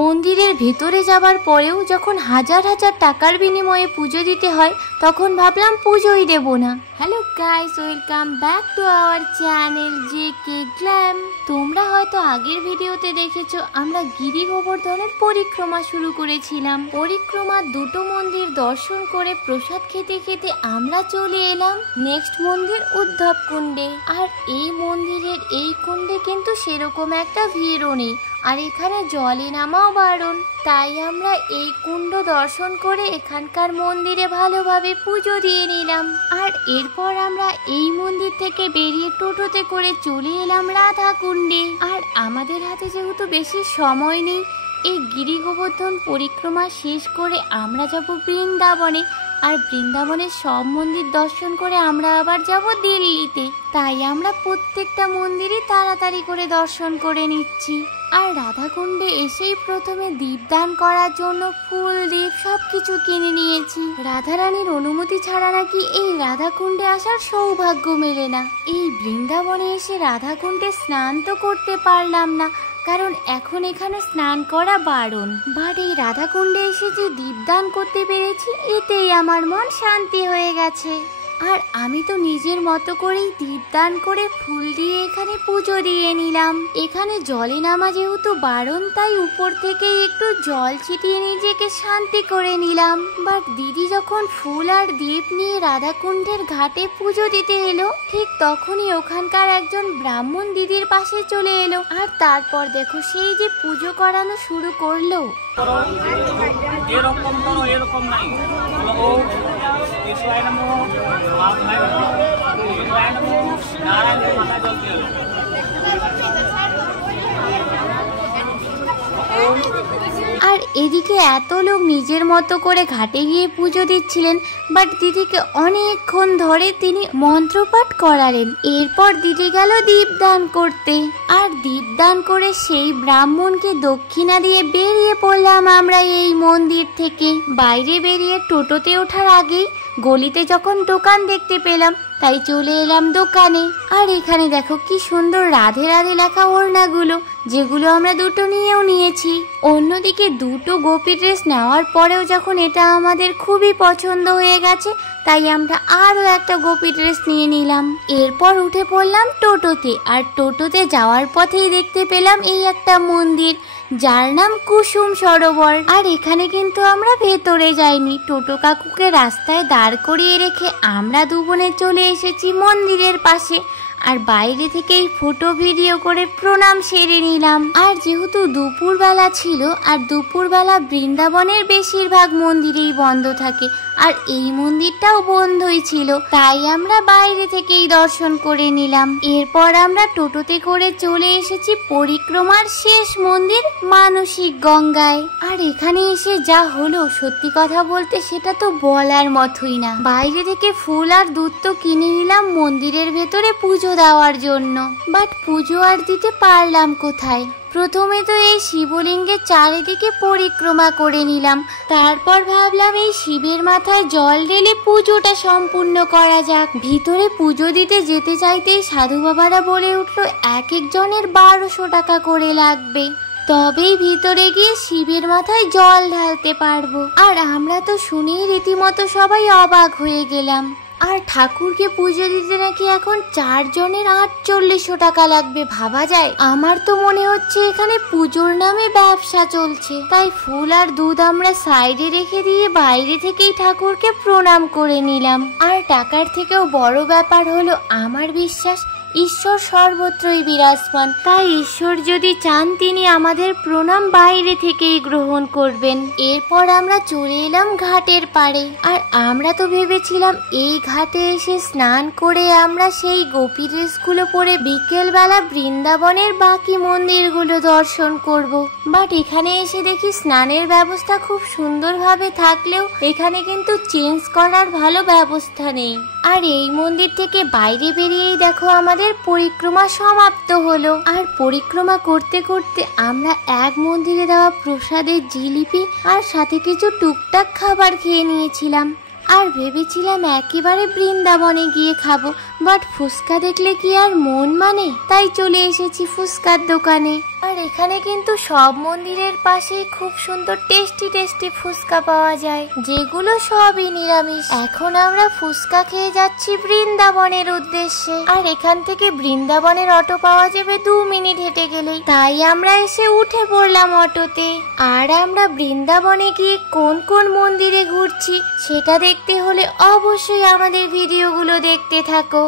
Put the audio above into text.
মন্দিরের ভেতরে যাবার পরেও যখন হাজার হাজার টাকার বিনিময়ে পুজো দিতে হয় তখন ভাবলাম পুজোই দেব না। Hello guys, welcome back to our channel JK glam. তোমরা হয়তো আগের ভিডিওতে দেখেছো আমরা গিরি গোবর্ধনের পরিক্রমা শুরু করেছিলাম। পরিক্রমার দুটো মন্দির দর্শন করে প্রসাদ খেতে খেতে আমরা চলে এলাম নেক্সট মন্দির উদ্ধব কুণ্ডে। আর এই মন্দিরের এই কুণ্ডে কিন্তু সেরকম একটা ভিড়ও নেই, আর এখানে জলে নামাও বারণ। তাই আমরা এই কুণ্ড দর্শন করে এখানকার মন্দিরে ভালোভাবে পুজো দিয়ে নিলাম। আর এরপর আমরা এই মন্দির থেকে বেরিয়ে টোটোতে করে চলে এলাম রাধা কুণ্ডে। আর আমাদের হাতে যেহেতু বেশি সময় নেই, এই গিরি গোবর্ধন পরিক্রমা শেষ করে আমরা যাব বৃন্দাবনে। আর বৃন্দাবনের সব মন্দির দর্শন করে আমরা আবার যাব দিল্লিতে। তাই আমরা প্রত্যেকটা মন্দিরই তাড়াতাড়ি করে দর্শন করে নিচ্ছি। আর রাধাকুণ্ডে এসেই প্রথমে দীপদান করার জন্য ফুল দীপ সবকিছু কিনে নিয়েছি। রাধারানীর অনুমতি ছাড়া নাকি এই রাধাকুণ্ডে আসার সৌভাগ্য মেলে না। এই বৃন্দাবনে এসে রাধাকুণ্ডে স্নান তো করতে পারলাম না, কারণ এখন এখানে স্নান করা বারণ। বাট এই রাধাকুণ্ডে এসে যে দীপদান করতে পেরেছি এতেই আমার মন শান্তি হয়ে গেছে। আর আমি তো নিজের মতো করেই দীপদান করে ফুল দিয়ে এখানে পুজো দিয়ে নিলাম। এখানে জলে নামা যেহেতু বারণ, তাই উপর থেকে একটু জল ছিটিয়ে নিজেকে শান্তি করে নিলাম। বাট দিদি যখন ফুল আর দীপ নিয়ে রাধাকুণ্ডের ঘাটে পুজো দিতে এলো, ঠিক তখনই ওখানকার একজন ব্রাহ্মণ দিদির পাশে চলে এলো। আর তারপর দেখো সেই যে পুজো করানো শুরু করলো। এরকম করো, এরকম নাই। আর এদিকে এত লোক নিজের মতো করে ঘাটে গিয়ে পুজো দিচ্ছিলেন, বাট দিদিকে অনেকক্ষণ ধরে তিনি মন্ত্রপাঠ করালেন। এরপর দিদি গেল দীপদান করতে। আর দীপদান করে সেই ব্রাহ্মণকে দক্ষিণা দিয়ে বেরিয়ে পড়লাম আমরা এই মন্দির থেকে। বাইরে বেরিয়ে টোটোতে ওঠার আগেই গলিতে যখন দোকান দেখতে পেলাম, তাই চলে এলাম দোকানে। আর এখানে দেখো কি সুন্দর রাধে রাধে লেখা ওড়নাগুলো, যেগুলো আমরা দুটো নিয়েও নিয়েছি। অন্যদিকে দুটো গোপী ড্রেস নেওয়ার পরেও যখন এটা আমাদের খুবই পছন্দ হয়ে গেছে, তাই আমরা আরো একটা গোপী ড্রেস নিয়ে নিলাম। এরপর উঠে পড়লাম টোটোতে। আর টোটোতে যাওয়ার পথেই দেখতে পেলাম এই একটা মন্দির, যার নাম কুসুম সরোবর। আর এখানে কিন্তু আমরা ভেতরে যাইনি, টোটো কাকুকে রাস্তায় দাঁড় করিয়ে রেখে আমরা দু বোনে চলে এসেছি মন্দিরের পাশে। আর বাইরে থেকেই ফটো ভিডিও করে প্রণাম সেরে নিলাম। আর যেহেতু দুপুরবেলা ছিল, আর দুপুরবেলা বৃন্দাবনের বেশিরভাগ মন্দিরেই বন্ধ থাকে, আর এই মন্দিরটাও বন্ধই ছিল, তাই আমরা বাইরে থেকেই দর্শন করে নিলাম। এরপর আমরা টোটোতে করে চলে এসেছি পরিক্রমার শেষ মন্দির মানসিক গঙ্গায়। আর এখানে এসে যা হলো, সত্যি কথা বলতে সেটা তো বলার মতোই না। বাইরে থেকে ফুল আর দুধ তো কিনে নিলাম মন্দিরের ভেতরে পুজো দেওয়ার জন্য, বাট পুজো আর দিতে পারলাম কোথায়। প্রথমে তো এই শিবলিঙ্গের চারিদিকে পরিক্রমা করে নিলাম, তারপর ভাবলাম এই শিবের মাথায় জল ঢেলে পুজোটা সম্পূর্ণ করা যাক। ভিতরে পুজো দিতে যেতে চাইতেই সাধু বাবারা বলে উঠলো এক একজনের 1200 টাকা করে লাগবে, তবেই ভিতরে গিয়ে শিবের মাথায় জল ঢালতে পারবো। আর আমরা তো শুনেই রীতিমতো সবাই অবাক হয়ে গেলাম। আর ঠাকুরকে পুজো দিতে নাকি এখন 4 জনের 4800 টাকা লাগবে, ভাবা যায়। আমার তো মনে হচ্ছে এখানে পুজোর নামে ব্যবসা চলছে। তাই ফুল আর দুধ আমরা সাইডে রেখে দিয়ে বাইরে থেকেই ঠাকুরকে প্রণাম করে নিলাম। আর টাকার থেকেও বড় ব্যাপার হলো আমার বিশ্বাস ঈশ্বর সর্বত্রই বিরাজমান, তাই ঈশ্বর যদি চান তিনি আমাদের প্রণাম বাইরে থেকেই গ্রহণ করবেন। এরপর আমরা চলে এলাম ঘাটের পাড়ে। আর আমরা তো ভেবেছিলাম এই ঘাটে এসে স্নান করে আমরা সেই গোপী ড্রেসগুলো পরে বিকেলবেলা বৃন্দাবনের বাকি মন্দিরগুলো দর্শন করব। বাট এখানে এসে দেখি স্নানের ব্যবস্থা খুব সুন্দরভাবে থাকলেও এখানে কিন্তু চেঞ্জ করার ভালো ব্যবস্থা নেই। আর এই মন্দির থেকে বাইরে বেরিয়েই দেখো আমাদের পরিক্রমা সমাপ্ত হলো। আর পরিক্রমা করতে করতে আমরা এক মন্দিরে দেওয়া প্রসাদের জিলিপি আর সাথে কিছু টুকটাক খাবার খেয়ে নিয়েছিলাম। আর ভেবেছিলাম একেবারে বৃন্দাবনে গিয়ে খাবো, বাট ফুচকা দেখলে কি আর মন মানে, তাই চলে এসেছি ফুচকার দোকানে। আর এখানে কিন্তু সব মন্দিরের পাশেই খুব সুন্দর টেস্টি টেস্টি ফুচকা পাওয়া যায়, যেগুলো সবই নিরামিষ। এখন আমরা ফুচকা খেয়ে যাচ্ছি বৃন্দাবনের উদ্দেশ্যে, আর এখান থেকে বৃন্দাবনের অটো পাওয়া যাবে 2 মিনিট হেঁটে গেলেই। তাই আমরা এসে উঠে পড়লাম অটোতে। আর আমরা বৃন্দাবনে গিয়ে কোন কোন মন্দিরে ঘুরছি সেটা দেখতে হলে অবশ্যই আমাদের ভিডিওগুলো দেখতে থাকো।